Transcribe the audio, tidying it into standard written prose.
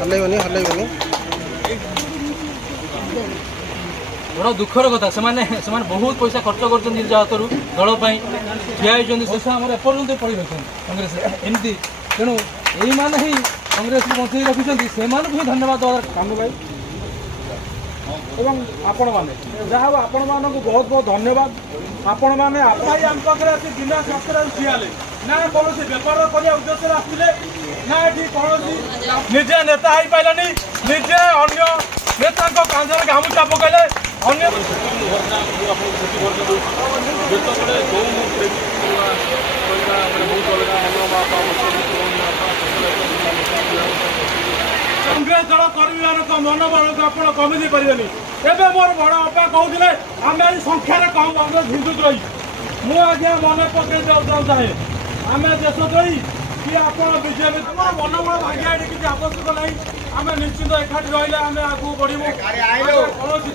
हल्लैबनी बड़ा दुखर कथा से बहुत पैसा खर्च कर निज हाथ दल ठिया पैसा आम एपर्यंत पड़ रही कांग्रेस एमती तेणु यही मैंने ही कांग्रेस को बंचाई रखिंट से धन्यवाद कामू भाई एवं आपण मैंने जहाँ आपण मान को बहुत बहुत धन्यवाद आपण मैंने भाई आम पाखे आसी बिना स्वास्थ्य ठिया ना कौन बेपार करने उद्देश्य आसते ना ये कौन निजे नेता हो पारानी निजे अन्य नेता कांधर गामुचा पकड़े अन्य कांग्रेस दल कर्मी मनोबल को आप कमी पारे एवं मोर बड़ बापा कहते आम संख्यार कम हिंदुत्व रही मुझे मन पकड़ चाहे आम देशद्रोही कि आप बीजेपी मनोबल भाग्य किसी आवश्यक नहीं आम निश्चित एकाठी रही आम आगे बढ़ू कौन